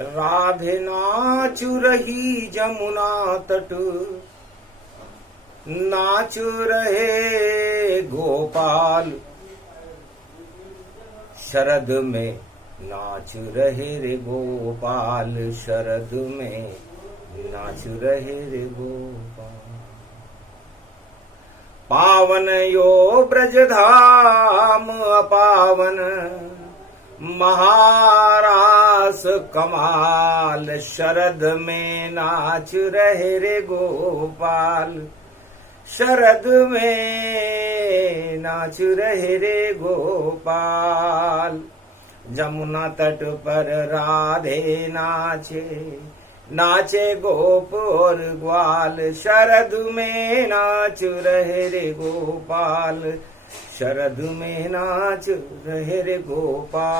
राधे नाच रही जमुना तट, नाच रहे गोपाल, शरद में नाच रहे रे गोपाल, शरद में नाच रहे रे गोपाल। पावन यो ब्रजधाम अपावन, महारास कमाल, शरद में नाच रहे रे गोपाल, शरद में नाच रहे रे गोपाल। जमुना तट पर राधे नाचे, नाचे गोप और ग्वाल, शरद में नाच रहे रे गोपाल, शरद में नाच रहे रे गोपाल।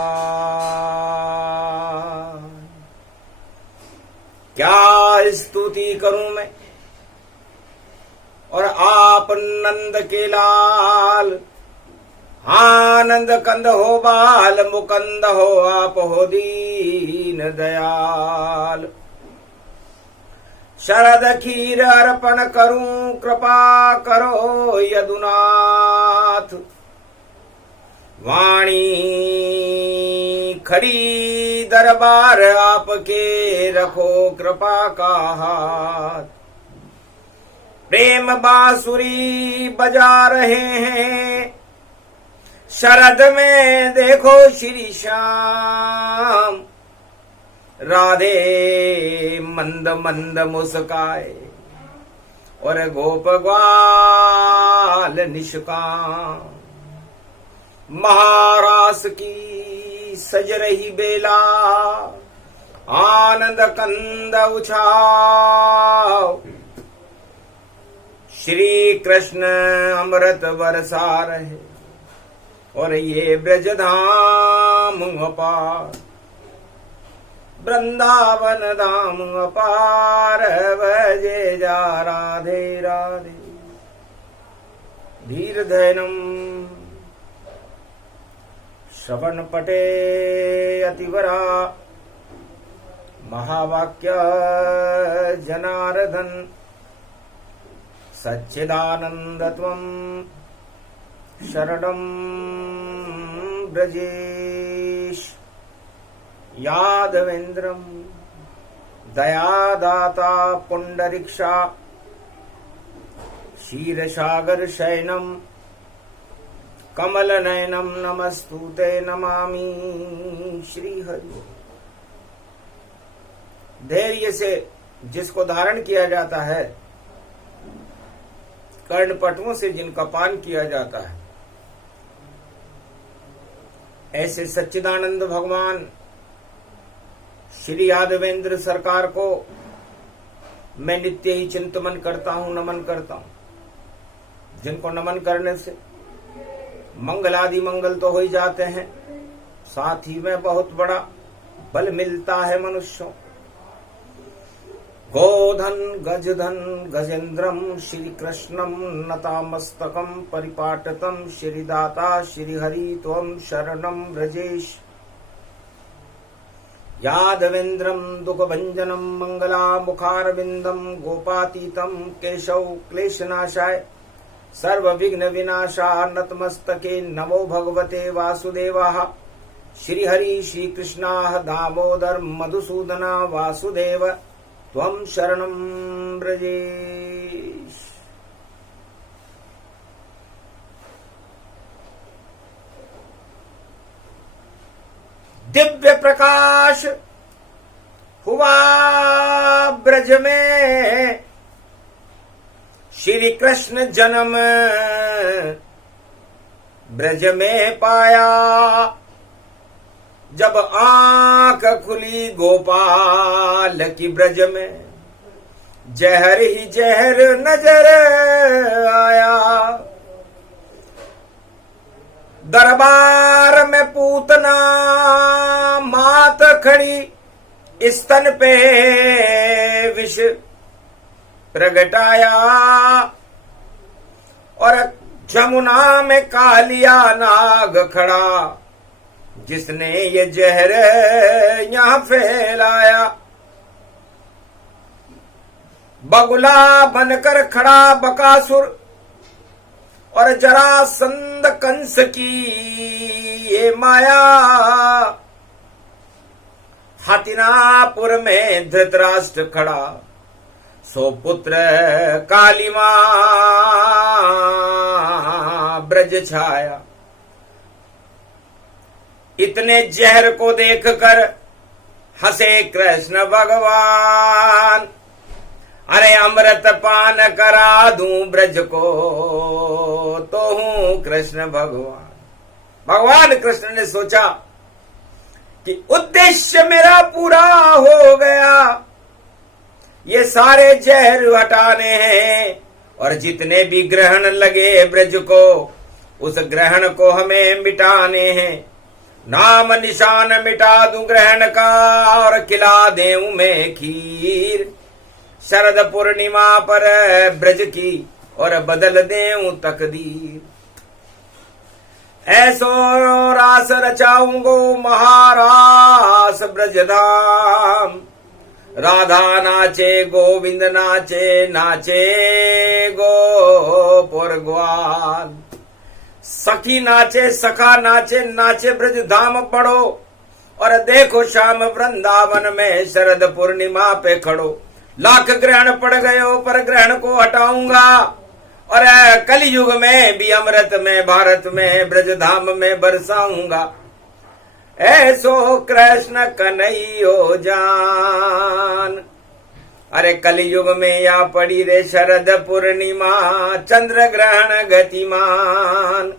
क्या स्तुति करूं मैं और आप नंद के लाल, आनंद कंद हो बाल, मुकंद हो आप हो दीन दयाल। शरद खीर अर्पण करूं, कृपा करो यदुनाथ, वाणी खड़ी दरबार आपके, रखो कृपा का हाथ। प्रेम बांसुरी बजा रहे हैं, शरद में देखो श्री श्याम, राधे मंद मंद मुस्काए और गोप ग्वाल निष्काम। महारास की सज रही बेला, आनंद कंद उछाओ, श्री कृष्ण अमृत बरसा रहे और ये ब्रजधाम अपार, वृंदावन धाम अपार, भजे जा राधे राधे। धीर धैनम श्रवण पटे अतिवरा, महावाक्य जनार्दन, सच्चिदानंदत्वं शरणं ब्रजेश। यादवेन्द्रं दयादाता पुंडरीक्षा, क्षीरसागर शयनं कमल नयनं, नमस्तुते नमामि श्रीहरि। धैर्य से जिसको धारण किया जाता है, कर्णपटुओं से जिनका पान किया जाता है, ऐसे सच्चिदानंद भगवान श्री यादवेंद्र सरकार को मैं नित्य ही चिंतन करता हूं, नमन करता हूं। जिनको नमन करने से मंगलादि मंगल तो हो ही जाते हैं, साथ ही में बहुत बड़ा बल मिलता है मनुष्यों। गोधन गजधन गजेन्द्रम श्री कृष्णम नतामस्तकम परिपाटतम, श्रीदाता श्रीहरि त्वं शरणं व्रजेश। यादवेन्द्रं दुःखभञ्जनं मङ्गलामुखारविन्दं, गोपातीतं केशव क्लेशनाशाय सर्वविघ्न विनाशा, नतमस्तके नमो भगवते वासुदेवाय। श्रीहरि श्रीकृष्णाः दामोदर मधुसूदना वासुदेव त्वं शरणं व्रजेश। दिव्य प्रकाश हुआ ब्रज में, श्री कृष्ण जन्म ब्रज में पाया। जब आंख खुली गोपाल की ब्रज में, जहर ही जहर नजर आया। दरबार में पूतना मात खड़ी, स्तन पे विष प्रगटाया और जमुना में कालिया नाग खड़ा, जिसने ये जहर यहां फैलाया। बगुला बनकर खड़ा बकासुर और जरासंध कंस की ये माया। हतिनापुर में धृतराष्ट्र खड़ा, सो पुत्र काली मां ब्रज छाया। इतने जहर को देखकर हंसे कृष्ण भगवान, अरे अमृत पान करा दूं ब्रज को, तो हूं कृष्ण भगवान। भगवान कृष्ण ने सोचा कि उद्देश्य मेरा पूरा हो गया, ये सारे जहर हटाने हैं और जितने भी ग्रहण लगे ब्रज को, उस ग्रहण को हमें मिटाने हैं। नाम निशान मिटा दूं ग्रहण का और खिला देऊं मैं खीर। शरद पूर्णिमा पर ब्रज की और बदल देऊं तकदीर। ऐसो रास रचाऊंगो महारास ब्रजधाम। राधा नाचे गोविंद नाचे, नाचे गोपुर ग्वाल। सखी नाचे सखा नाचे, नाचे ब्रज धाम पड़ो। और देखो शाम वृंदावन में शरद पूर्णिमा पे खड़ो। लाख ग्रहण पड़ गयो पर ग्रहण को हटाऊंगा, और कलयुग में भी अमृत में भारत में ब्रज धाम में बरसाऊंगा। ऐसो कृष्ण कन्हैयो जान। अरे कलयुग में या पड़ी रे शरद पूर्णिमा, चंद्र ग्रहण गतिमान।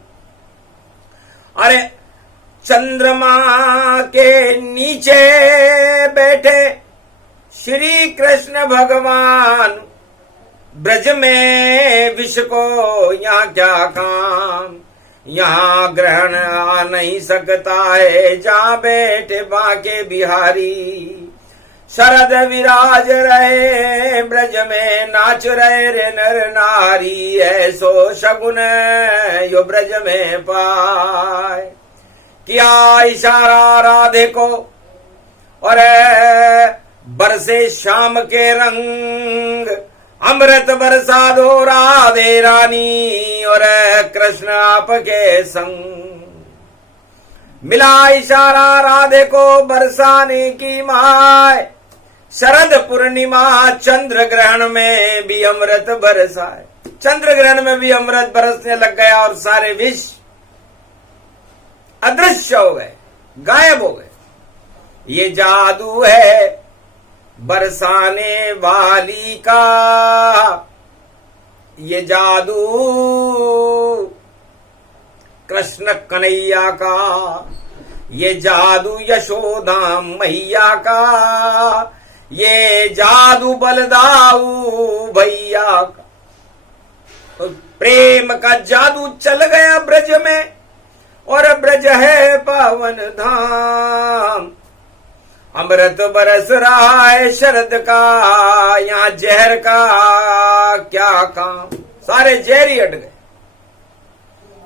अरे चंद्रमा के नीचे बैठे श्री कृष्ण भगवान। ब्रज में विष को यहाँ क्या काम, यहाँ ग्रहण आ नहीं सकता है जहाँ बैठे बांके बिहारी। शरद विराज रहे ब्रज में, नाच रहे रे नर नारी। ऐसो शगुन यो ब्रज में पाए। किया इशारा राधे को और बरसे शाम के रंग। अमृत बरसा दो राधे रानी और कृष्ण आपके संग। मिला इशारा राधे को बरसाने की माय। शरद पूर्णिमा चंद्र ग्रहण में भी अमृत बरसाए। चंद्र ग्रहण में भी अमृत बरसने लग गया और सारे विष अदृश्य हो गए, गायब हो गए। ये जादू है बरसाने वाली का, ये जादू कृष्ण कन्हैया का, ये जादू यशोदा मैया का, ये जादू बलदाऊ भैया का। तो प्रेम का जादू चल गया ब्रज में, और ब्रज है पावन धाम। अमृत बरस रहा है शरद का, यहाँ जहर का क्या काम। सारे जहर ही हट गए।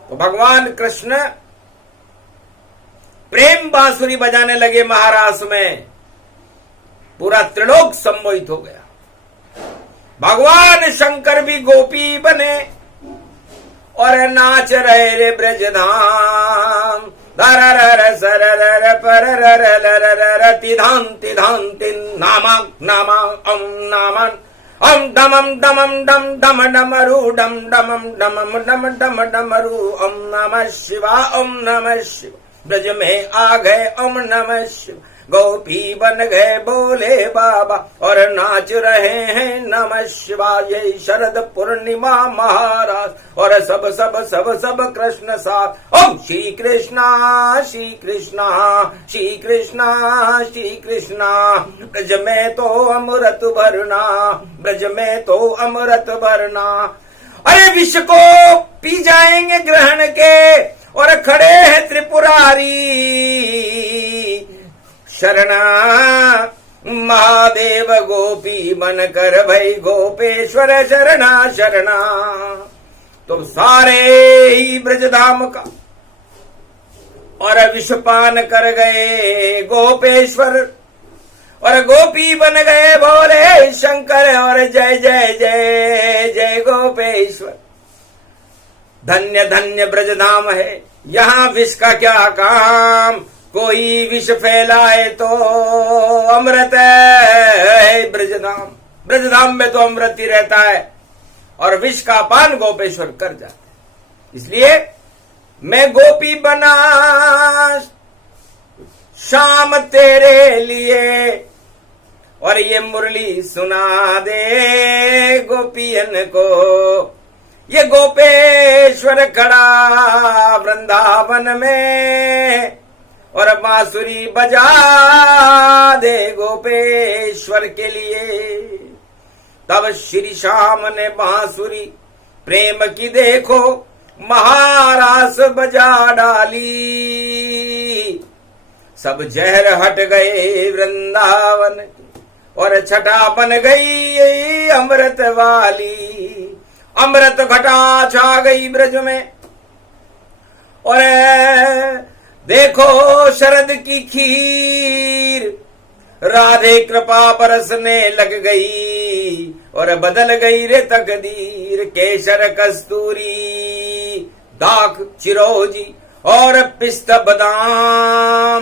तो भगवान कृष्ण प्रेम बांसुरी बजाने लगे महारास में। पूरा त्रिलोक सम्मोहित हो गया। भगवान शंकर भी गोपी बने और नाच रहे रे ब्रजधाम। दररर सररर पररर तिधान तिधान तिन नामा नामा ओम नामन ओम डमम डमम डम डम डमरू डम डमम डमम डम डम डमरू ओम नमः शिवा ओम नमः शिवा। ब्रज में आ गए ओम नमः शिवा। गोपी बन गए बोले बाबा और नाच रहे हैं नमः शिवाय। ये शरद पूर्णिमा महाराज और सब सब सब सब कृष्ण साथ। ओम श्री कृष्णा श्री कृष्णा श्री कृष्णा श्री कृष्णा। ब्रज में तो अमृत भरना, ब्रज में तो अमृत भरना। अरे विष को पी जाएंगे ग्रहण के और खड़े हैं त्रिपुरारी। शरणा महादेव गोपी बनकर भई गोपेश्वर शरणा शरणा। तो सारे ही ब्रजधाम का और विषपान कर गए गोपेश्वर, और गोपी बन गए बोले शंकर, और जय जय जय जय गोपेश्वर। धन्य धन्य ब्रजधाम है, यहाँ विष का क्या काम, कोई विष फैलाए तो अमृत है ब्रजधाम। ब्रजधाम में तो अमृत ही रहता है, और विष का पान गोपेश्वर कर जाते। इसलिए मैं गोपी बना शाम तेरे लिए, और ये मुरली सुना दे गोपियन को। ये गोपेश्वर खड़ा वृंदावन में, और बांसुरी बजा दे गोपेश्वर के लिए। तब श्री श्याम ने बांसुरी प्रेम की देखो महारास बजा डाली। सब जहर हट गए वृंदावन की, और छटा बन गई अमृत वाली। अमृत घटा छा गई ब्रज में, और देखो शरद की खीर राधे कृपा बरसने लग गई, और बदल गई रे तकदीर। केसर कस्तूरी दाख चिरोजी और पिस्त बादाम,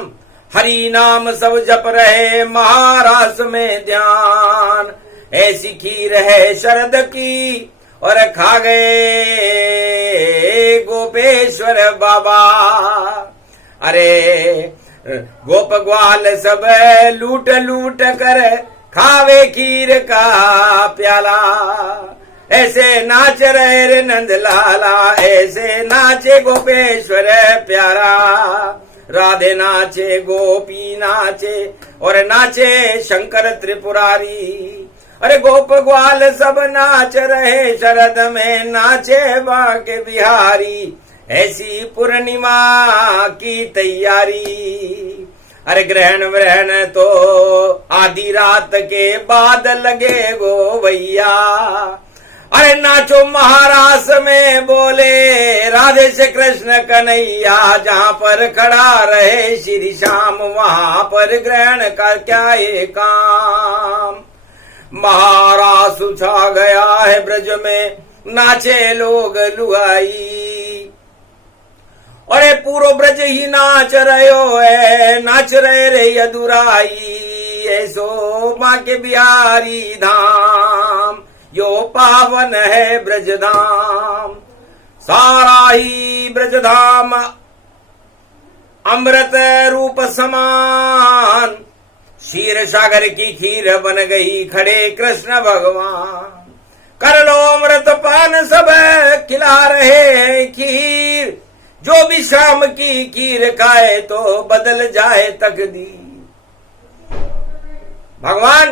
हरि नाम सब जप रहे महारास में ध्यान। ऐसी खीर है शरद की, और खा गए गोपेश्वर बाबा। अरे गोप ग्वाल सब लूट लूट कर खावे खीर का प्याला। ऐसे नाच रहे रे नंद लाला, ऐसे नाचे गोपेश्वर प्यारा। राधे नाचे, गोपी नाचे, और नाचे शंकर त्रिपुरारी। अरे गोप ग्वाल सब नाच रहे, शरद में नाचे बांके बिहारी। ऐसी पूर्णिमा की तैयारी। अरे ग्रहण व्रहण तो आधी रात के बाद लगे गो भैया। अरे नाचो महारास में बोले राधे से कृष्ण कन्हैया। जहाँ पर खड़ा रहे श्री श्याम, वहाँ पर ग्रहण का क्या ये काम। महारास छा गया है ब्रज में, नाचे लोग लुगाई। अरे पूरो ब्रज ही नाच रहे है, नाच रहे रे यदुराई। ऐसो माँ के बिहारी धाम, यो पावन है ब्रजधाम। सारा ही ब्रजधाम अमृत रूप समान। क्षीर सागर की खीर बन गई, खड़े कृष्ण भगवान। कर लो अमृत पान, सब खिला रहे खीर। जो भी शाम की खीर खाए तो बदल जाए तकदीर। भगवान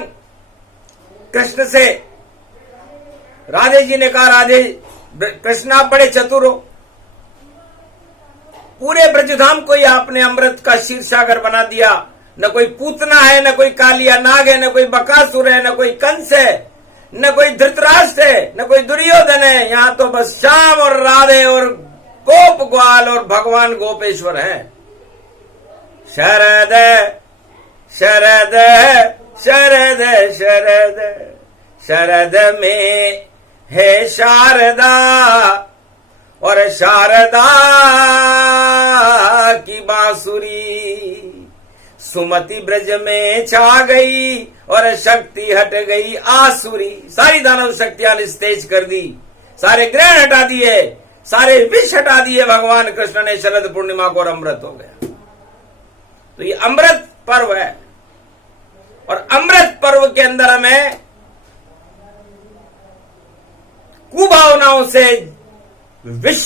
कृष्ण से राधे जी ने कहा, राधे कृष्ण आप बड़े चतुर हो, पूरे ब्रजधाम को ही आपने अमृत का क्षीर सागर बना दिया। न कोई पूतना है, न कोई कालिया नाग है, न कोई बकासुर है, न कोई कंस है, न कोई धृतराष्ट्र है, न कोई दुर्योधन है। यहाँ तो बस श्याम और राधे और गोप ग्वाल और भगवान गोपेश्वर है। शरद शरद शरद शरद शरद में है शारदा, और शारदा की बांसुरी। सुमति ब्रज में छा गई, और शक्ति हट गई आसुरी। सारी दानव शक्तियां निस्तेज कर दी, सारे ग्रहण हटा दिए, सारे विष हटा दिए भगवान कृष्ण ने शरद पूर्णिमा को, और अमृत हो गया। तो ये अमृत पर्व है, और अमृत पर्व के अंदर हमें कुभावनाओं से विष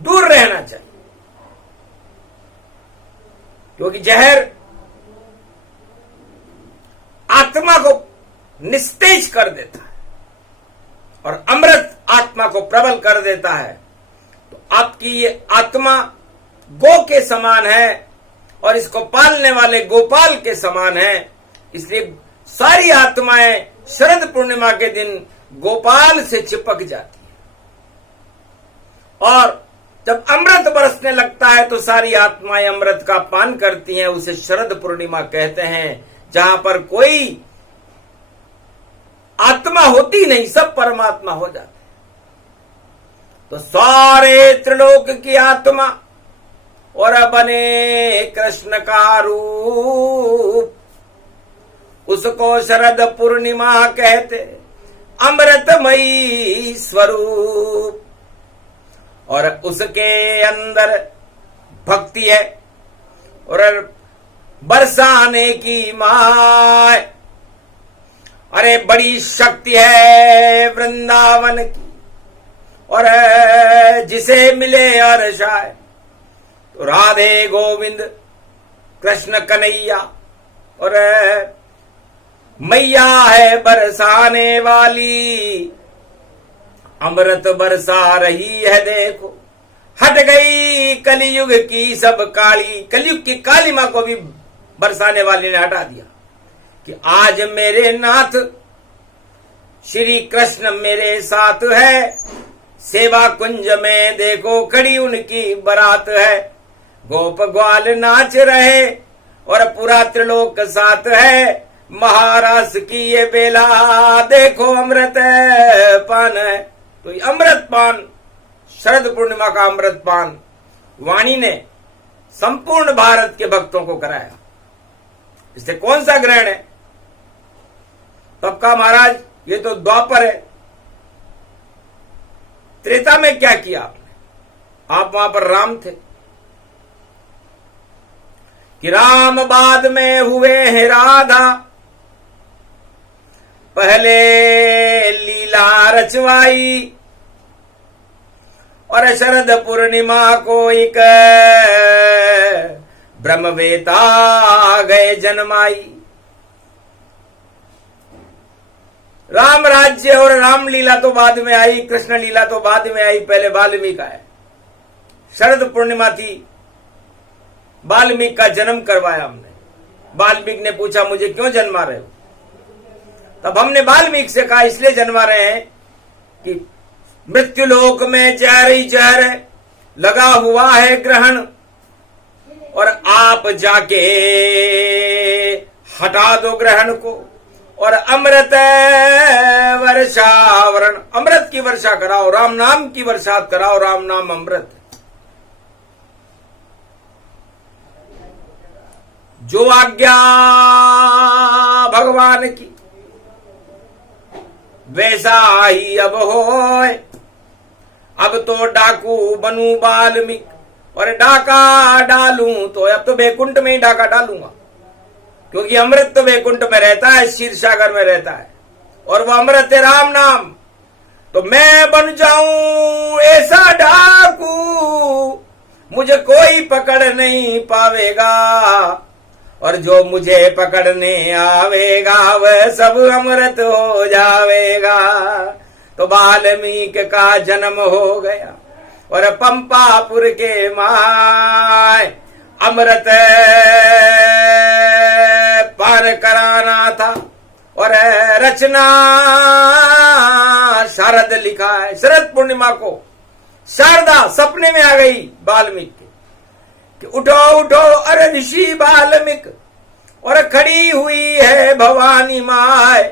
दूर रहना चाहिए, क्योंकि जहर आत्मा को निस्तेज कर देता है, और अमृत आत्मा को प्रबल कर देता है। तो आपकी ये आत्मा गो के समान है, और इसको पालने वाले गोपाल के समान है। इसलिए सारी आत्माएं शरद पूर्णिमा के दिन गोपाल से चिपक जाती है। और जब अमृत बरसने लगता है तो सारी आत्माएं अमृत का पान करती हैं। उसे शरद पूर्णिमा कहते हैं, जहां पर कोई आत्मा होती नहीं, सब परमात्मा हो जाते। तो सारे त्रिलोक की आत्मा और बने कृष्ण का रूप, उसको शरद पूर्णिमा कहते, अमृतमयी स्वरूप। और उसके अंदर भक्ति है और बरसाने की माय, अरे बड़ी शक्ति है वृंदावन की। और जिसे मिले हर्षाए तो राधे गोविंद कृष्ण कन्हैया, और मैया है बरसाने वाली, अमृत बरसा रही है देखो। हट गई कलयुग की सब काली, कलयुग की काली मां को भी बरसाने वाली ने हटा दिया कि आज मेरे नाथ श्री कृष्ण मेरे साथ है। सेवा कुंज में देखो खड़ी उनकी बारात है, गोप ग्वाल नाच रहे और पूरा त्रिलोक साथ है। महारास की ये बेला देखो अमृत पान है। तो ये अमृत पान, शरद पूर्णिमा का अमृत पान वाणी ने संपूर्ण भारत के भक्तों को कराया। इससे कौन सा ग्रहण है? तब का महाराज ये तो द्वापर है, त्रेता में क्या किया आपने? आप वहां पर राम थे कि राम बाद में हुए हैं राधा, पहले लीला रचवाई और शरद पूर्णिमा को एक ब्रह्मवेता गए जन्माई। राम राज्य और राम लीला तो बाद में आई, कृष्ण लीला तो बाद में आई, पहले वाल्मीकि आए। शरद पूर्णिमा थी, वाल्मीकि का जन्म करवाया हमने। वाल्मीकि ने पूछा मुझे क्यों जन्मा रहे हो? तब हमने वाल्मीकि से कहा इसलिए जन्मा रहे हैं कि मृत्युलोक में जहर ही जहर है, लगा हुआ है ग्रहण, और आप जाके हटा दो ग्रहण को और अमृत वर्षावरण, अमृत की वर्षा कराओ, राम नाम की वर्षात कराओ। राम नाम अमृत। जो आज्ञा भगवान की वैसा ही अब होए। अब तो डाकू बनूं वाल्मीकि और डाका डालूं, तो अब तो वैकुंठ में ही डाका डालूंगा, क्योंकि अमृत तो वैकुंठ में रहता है, क्षीर सागर में रहता है, और वह अमृत है राम नाम। तो मैं बन जाऊं ऐसा डाकू, मुझे कोई पकड़ नहीं पावेगा, और जो मुझे पकड़ने आवेगा वह सब अमृत हो जावेगा। तो वाल्मीकि का जन्म हो गया और पंपापुर के माय अमृत पान कराना था, और रचना शारद लिखा है। शरद पूर्णिमा को शारदा सपने में आ गई वाल्मीकि कि उठो उठो अरे ऋषि वाल्मीकि, और खड़ी हुई है भवानी माय,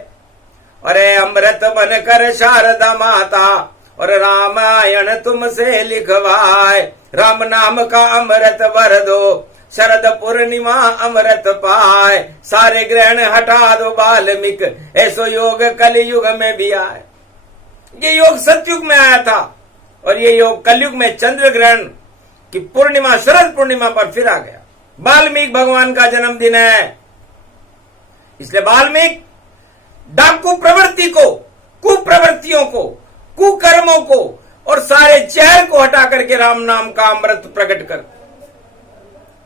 अरे अमृत बनकर शारदा माता, और रामायण तुमसे लिखवाए। राम नाम का अमृत भर दो, शरद पूर्णिमा अमृत पाए। सारे ग्रहण हटा दो वाल्मीकि, ऐसो योग कलयुग में भी आए। ये योग सतयुग में आया था और ये योग कलयुग में चंद्र ग्रहण की पूर्णिमा, शरद पूर्णिमा पर फिर आ गया। वाल्मीकि भगवान का जन्मदिन है, इसलिए वाल्मीकि डाकू प्रवृत्ति को, कुप्रवृत्तियों को, कुकर्मों को और सारे जहर को हटा करके राम नाम का अमृत प्रकट कर,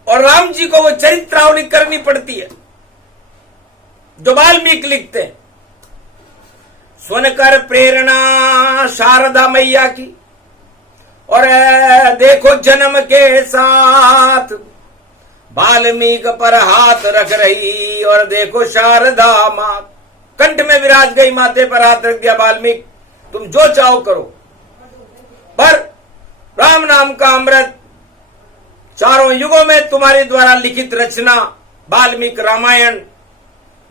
और राम जी को वो चरित्रावली करनी पड़ती है जो वाल्मीकि लिखते हैं। सुनकर प्रेरणा शारदा मैया की, और देखो जन्म के साथ वाल्मीकि पर हाथ रख रही, और देखो शारदा मां कंठ में विराज गई, माथे पर हाथ रख दिया। वाल्मीकि तुम जो चाहो करो, पर राम का अमृत चारों युगों में तुम्हारे द्वारा लिखित रचना वाल्मीकि रामायण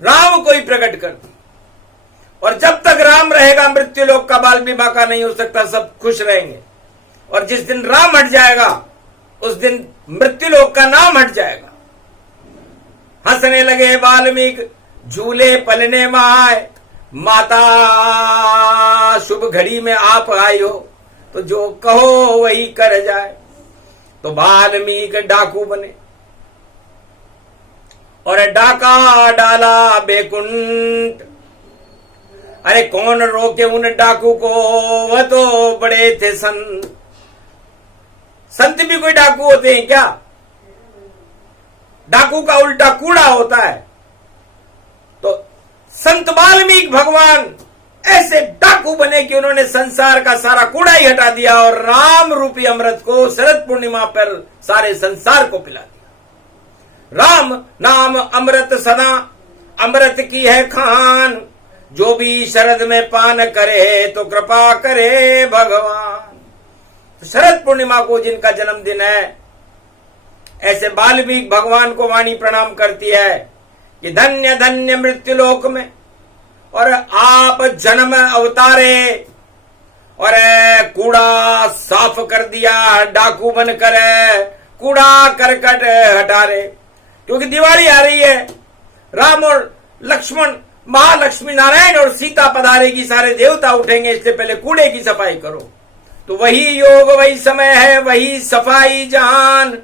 राम को ही प्रकट कर दी। और जब तक राम रहेगा मृत्यु लोक का बाल विवाह का नहीं हो सकता, सब खुश रहेंगे। और जिस दिन राम हट जाएगा उस दिन मृत्यु लोक का नाम हट जाएगा। हंसने लगे वाल्मीकि झूले पलने में आए, माता शुभ घड़ी में आप आई हो, तो जो कहो वही कर जाए। तो वाल्मीकि डाकू बने और डाका डाला बैकुंठ। अरे कौन रोके उन डाकू को, वह तो बड़े थे संत। संत भी कोई डाकू होते हैं क्या? डाकू का उल्टा कूड़ा होता है। तो संत वाल्मीकि भगवान ऐसे डाकू बने कि उन्होंने संसार का सारा कूड़ा ही हटा दिया और राम रूपी अमृत को शरद पूर्णिमा पर सारे संसार को पिला दिया। राम नाम अमृत सदा अमृत की है खान, जो भी शरद में पान करे तो कृपा करे भगवान। तो शरद पूर्णिमा को जिनका जन्मदिन है, ऐसे वाल्मीकि भगवान को वाणी प्रणाम करती है कि धन्य धन्य मृत्यु लोक में और आप जन्म अवतारे और कूड़ा साफ कर दिया, डाकू बनकर कूड़ा करकट हटा रहे। क्योंकि दिवाली आ रही है, राम और लक्ष्मण, महालक्ष्मी नारायण और सीता पधारेगी, सारे देवता उठेंगे, इसलिए पहले कूड़े की सफाई करो। तो वही योग वही समय है, वही सफाई जान।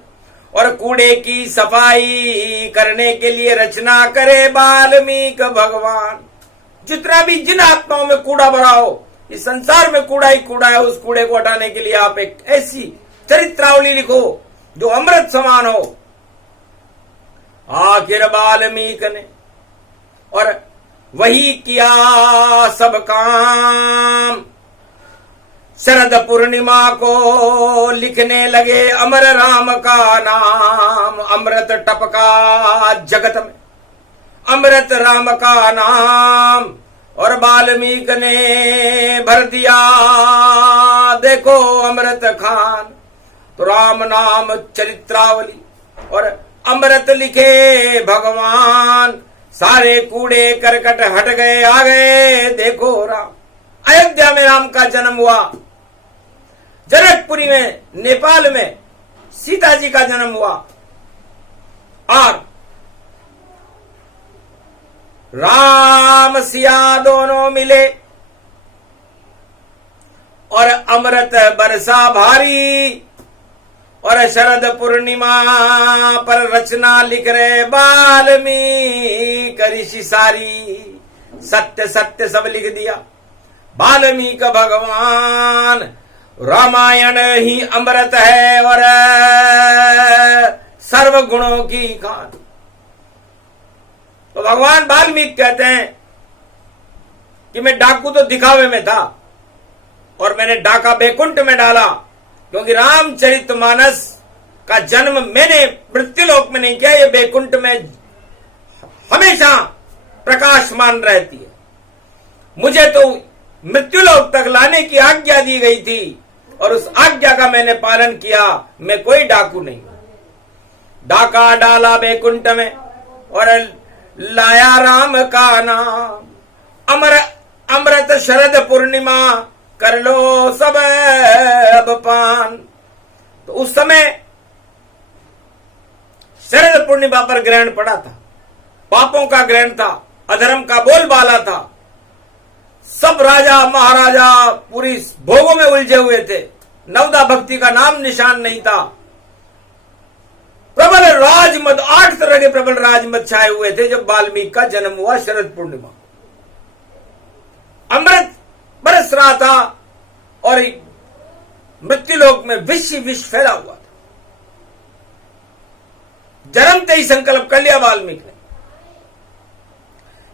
और कूड़े की सफाई करने के लिए रचना करे वाल्मीकि भगवान। जितना भी जिन आत्माओं में कूड़ा भरा हो, इस संसार में कूड़ा ही कूड़ा है, उस कूड़े को हटाने के लिए आप एक ऐसी चरित्रावली लिखो जो अमृत समान हो। आखिर वाल्मीकि ने और वही किया सब काम। शरद पूर्णिमा को लिखने लगे अमर राम का नाम। अमृत टपका जगत में, अमृत राम का नाम। और वाल्मीकि ने भर दिया देखो अमृत खान। तो राम नाम चरित्रावली और अमृत लिखे भगवान। सारे कूड़े करकट हट गए, आ गए देखो राम। अयोध्या में राम का जन्म हुआ, जनकपुरी में नेपाल में सीता जी का जन्म हुआ। और राम सिया दोनों मिले और अमृत बरसा भारी। और शरद पूर्णिमा पर रचना लिख रहे वाल्मीकि ऋषि सारी। सत्य सत्य सब लिख दिया वाल्मीकि भगवान। रामायण ही अमृत है और सर्व गुणों की खान। तो भगवान वाल्मीकि कहते हैं कि मैं डाकू तो दिखावे में था और मैंने डाका बैकुंठ में डाला, क्योंकि रामचरितमानस का जन्म मैंने मृत्युलोक में नहीं किया, ये बैकुंठ में हमेशा प्रकाशमान रहती है। मुझे तो मृत्युलोक तक लाने की आज्ञा दी गई थी और उस आज्ञा का मैंने पालन किया। मैं कोई डाकू नहीं हूं। डाका डाला बैकुंठ में और लाया राम का नाम। अमृत शरद पूर्णिमा कर लो सब अब पान। तो उस समय शरद पूर्णिमा पर ग्रहण पड़ा था, पापों का ग्रहण था, अधर्म का बोलबाला था। सब राजा महाराजा पूरी भोगों में उलझे हुए थे, नवदा भक्ति का नाम निशान नहीं था। प्रबल राजमद, 8 तरह के प्रबल राजमद छाए हुए थे जब वाल्मीकि का जन्म हुआ शरद पूर्णिमा। अमृत बरस रहा था और मृत्युलोक में विष फैला हुआ था। जन्मते ही संकल्प कर लिया वाल्मीकि ने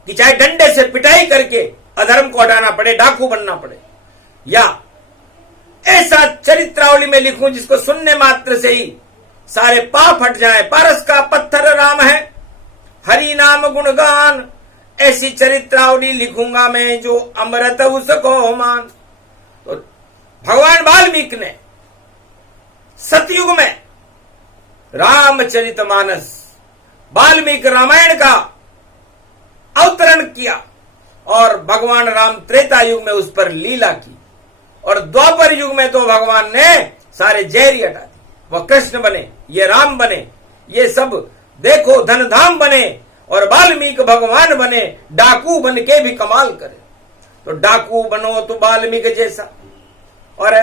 कि चाहे डंडे से पिटाई करके अधर्म को हटाना पड़े, डाकू बनना पड़े, या ऐसा चरित्रावली में लिखूं जिसको सुनने मात्र से ही सारे पाप हट जाए। पारस का पत्थर राम है, हरि नाम गुणगान। ऐसी चरित्रावली लिखूंगा मैं जो अमृत उसको मान। तो भगवान वाल्मीकि ने सतयुग में रामचरितमानस वाल्मीकि रामायण का अवतरण किया और भगवान राम त्रेता युग में उस पर लीला की, और द्वापर युग में तो भगवान ने सारे जहरी हटा दिए। वह कृष्ण बने, ये राम बने, ये सब देखो धनधाम बने, और वाल्मीकि भगवान बने, डाकू बन के भी कमाल करे। तो डाकू बनो तो वाल्मीकि जैसा, और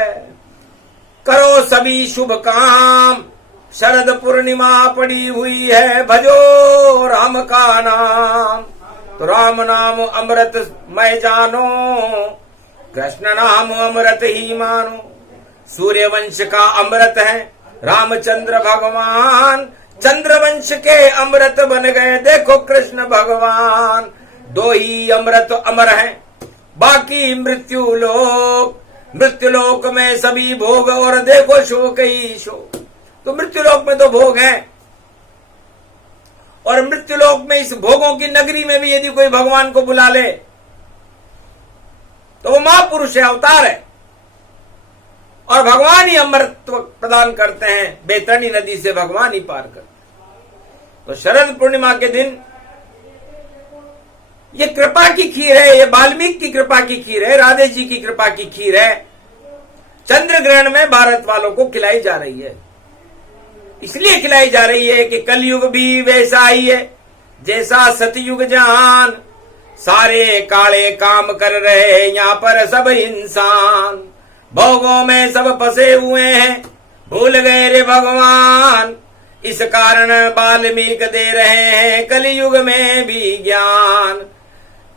करो सभी शुभ काम, शरद पूर्णिमा पड़ी हुई है, भजो राम का नाम। तो राम नाम अमृत मैं जानो, कृष्ण नाम अमृत ही मानो। सूर्यवंश का अमृत है रामचंद्र भगवान, चंद्रवंश के अमृत बन गए देखो कृष्ण भगवान। दो ही अमृत अमर हैं, बाकी मृत्युलोक, मृत्युलोक में सभी भोग और देखो शोक ही शोक। तो मृत्युलोक में तो भोग है, और मृत्युलोक में इस भोगों की नगरी में भी यदि कोई भगवान को बुला ले तो वो महापुरुष है, अवतार है, और भगवान ही अमृत प्रदान करते हैं, बैतरणी नदी से भगवान ही पार करते हैं। तो शरद पूर्णिमा के दिन ये कृपा की खीर है, ये वाल्मीकि की कृपा की खीर है, राधे जी की कृपा की खीर है, चंद्र ग्रहण में भारत वालों को खिलाई जा रही है। इसलिए खिलाई जा रही है कि कलयुग भी वैसा ही है जैसा सतयुग जहान, सारे काले काम कर रहे हैं यहाँ पर सब इंसान, भोगों में सब फंसे हुए हैं, भूल गए रे भगवान। इस कारण वाल्मीकि दे रहे हैं कलयुग में भी ज्ञान,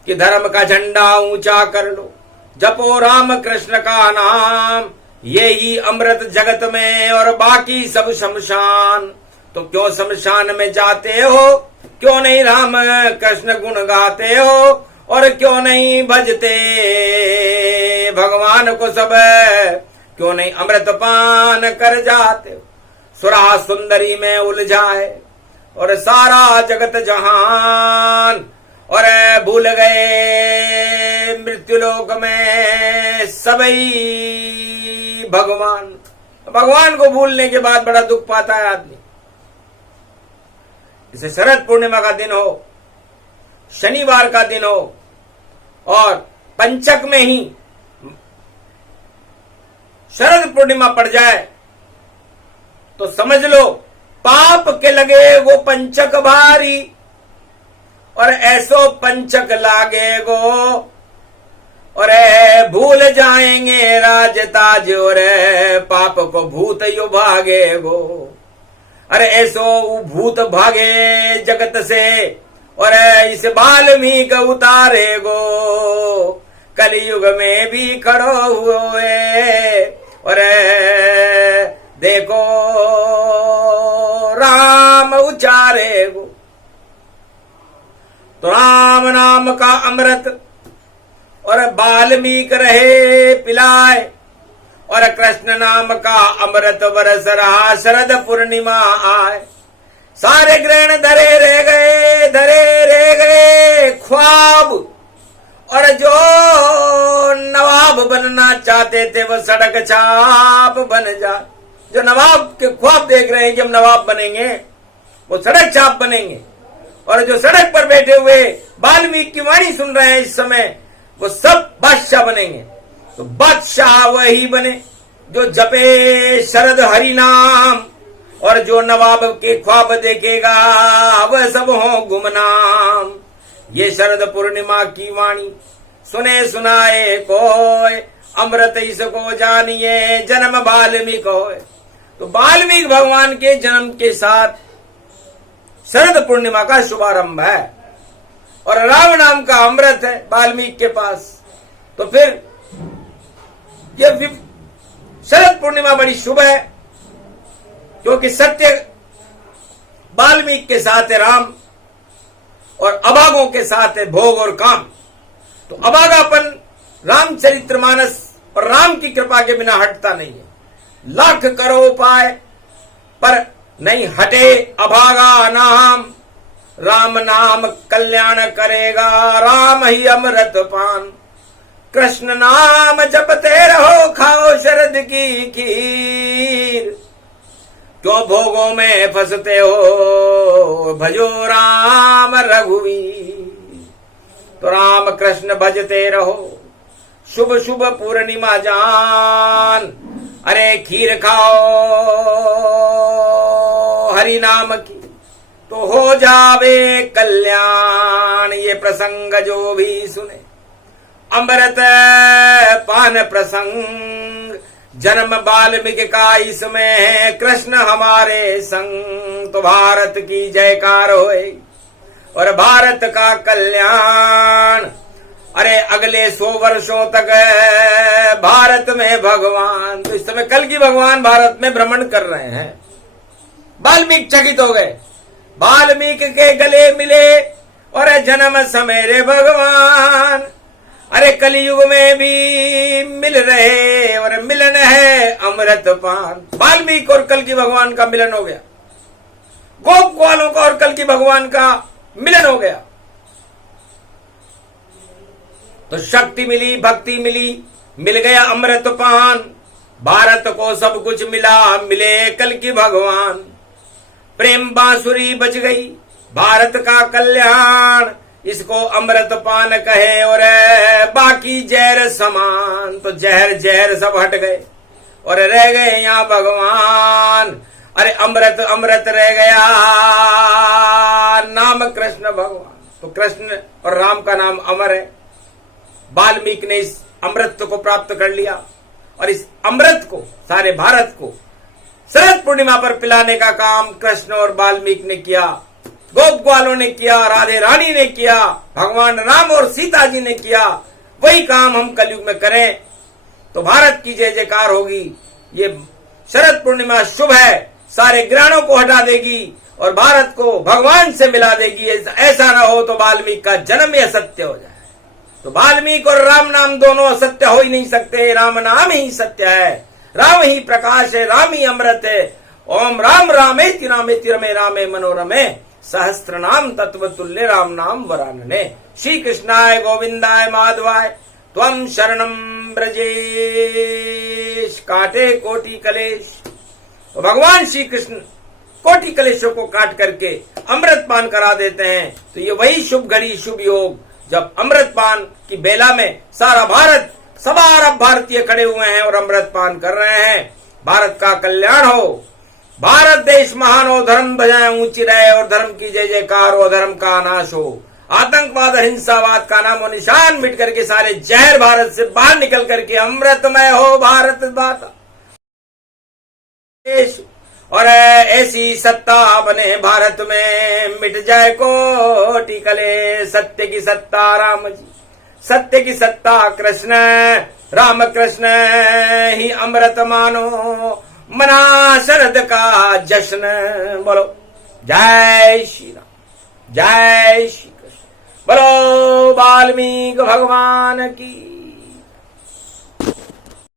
कि धर्म का झंडा ऊंचा कर लो, जपो राम कृष्ण का नाम, ये ही अमृत जगत में और बाकी सब शमशान। तो क्यों शमशान में जाते हो, क्यों नहीं राम कृष्ण गुण गाते हो, और क्यों नहीं भजते भगवान को सब, क्यों नहीं अमृत पान कर जाते हो। सुरा सुंदरी में उलझा है और सारा जगत जहान, और भूल गए मृत्युलोक में सभी भगवान। भगवान को भूलने के बाद बड़ा दुख पाता है आदमी। इसे शरद पूर्णिमा का दिन हो, शनिवार का दिन हो, और पंचक में ही शरद पूर्णिमा पड़ जाए तो समझ लो पाप के लगे वो पंचक भारी, और ऐसो पंचक लागे गो, और भूल जाएंगे राज ताज, और पाप को भूत यु भागे गो। अरे ऐसो भूत भागे जगत से, और इस वाल्मीकि उतारे गो, कलयुग में भी खड़ो हुए, और देखो राम उचारे गो। तो राम नाम का अमृत और वाल्मीकि रहे पिलाए, और कृष्ण नाम का अमृत बरस रहा शरद पूर्णिमा आए। सारे ग्रहण धरे रह गए ख्वाब, और जो नवाब बनना चाहते थे वो सड़क छाप बन जाए। जो नवाब के ख्वाब देख रहे हैं कि हम नवाब बनेंगे, वो सड़क छाप बनेंगे, और जो सड़क पर बैठे हुए वाल्मीकि की वाणी सुन रहे हैं इस समय, वो सब बादशाह बनेंगे। तो बादशाह वही बने जो जपे शरद हरि नाम, और जो नवाब के ख्वाब देखेगा वह सब हो गुमनाम। ये शरद पूर्णिमा की वाणी सुने सुनाए कोय, अमृत इसको जानिए जन्म वाल्मीकि होय। तो वाल्मीकि भगवान के जन्म के साथ शरद पूर्णिमा का शुभारंभ है, और राम नाम का अमृत है वाल्मीकि के पास। तो फिर यह शरद पूर्णिमा बड़ी शुभ है, क्योंकि सत्य वाल्मीकि के साथ है राम, और अभागों के साथ है भोग और काम। तो अभागापन रामचरितमानस और राम की कृपा के बिना हटता नहीं है। लाख करो उपाय पर नहीं हटे अभागा नाम, राम नाम कल्याण करेगा, राम ही अमृत पान। कृष्ण नाम जपते रहो, खाओ शरद की खीर, क्यों भोगों में फंसते हो, भजो राम रघुवीर। तो राम कृष्ण भजते रहो, शुभ शुभ पूर्णिमा जान। अरे खीर खाओ हरि नाम की, तो हो जावे कल्याण। ये प्रसंग जो भी सुने, अमृत पान प्रसंग। जन्म वाल्मीकि का इसमें है, कृष्ण हमारे संग। तो भारत की जयकार होए और भारत का कल्याण। अरे अगले 100 वर्षों तक भारत में भगवान, तो इस समय कल की भगवान भारत में भ्रमण कर रहे हैं। वाल्मीकि चकित हो गए, वाल्मीकि के गले मिले और जन्म समय रे भगवान। अरे कलयुग में भी मिल रहे और मिलन है अमृत पान। वाल्मीकि और कल की भगवान का मिलन हो गया, गोप ग्वालों का और कल की भगवान का मिलन हो गया। तो शक्ति मिली, भक्ति मिली, मिल गया अमृत पान। भारत को सब कुछ मिला, मिले कल की भगवान। प्रेम बांसुरी बज गई, भारत का कल्याण। इसको अमृत पान कहे और बाकी जहर समान। तो जहर जहर सब हट गए और रह गए यहाँ भगवान। अरे अमृत अमृत रह गया, नाम कृष्ण भगवान। तो कृष्ण और राम का नाम अमर है। वाल्मीकि ने इस अमृत को प्राप्त कर लिया और इस अमृत को सारे भारत को शरद पूर्णिमा पर पिलाने का काम कृष्ण और वाल्मीकि ने किया, गोप ग्वालों ने किया, राधे रानी ने किया, भगवान राम और सीता जी ने किया। वही काम हम कलयुग में करें तो भारत की जय जयकार होगी। ये शरद पूर्णिमा शुभ है, सारे ग्रहणों को हटा देगी और भारत को भगवान से मिला देगी। ऐसा ना हो तो वाल्मीकि का जन्म ही असत्य हो जाए। तो वाल्मीकि और राम नाम दोनों असत्य हो ही नहीं सकते। राम नाम ही सत्य है, राम ही प्रकाश है, राम ही अमृत है। ओम राम रामेति रामेति रमे रामे मनोरमे, सहस्त्र नाम तत्व तुल्य राम नाम वरानने। श्री कृष्णाय गोविंदाय माधवाय त्वं शरणं ब्रजेश। काटे कोटि कलेश। तो भगवान श्री कृष्ण कोटि कलेशों को काट करके अमृत पान करा देते हैं। तो ये वही शुभ घड़ी, शुभ योग, जब अमृत पान की बेला में सारा भारत, सब अरब भारतीय खड़े हुए हैं और अमृत पान कर रहे हैं। भारत का कल्याण हो, भारत देश महान हो, धर्म ध्वजाएं ऊंची रहे और धर्म की जय जयकार हो, धर्म का नाश हो। आतंकवाद और हिंसावाद का नामो निशान मिट करके सारे जहर भारत से बाहर निकल करके अमृतमय हो भारत माता देश। और ऐसी सत्ता बने भारत में, मिट जाए कोटि कलेश। सत्य की सत्ता राम जी, सत्य की सत्ता कृष्ण, राम कृष्ण ही अमृत मानो, मना शरद का जश्न। बोलो जय श्री राम, जय श्री कृष्ण। बोलो वाल्मीकि भगवान की।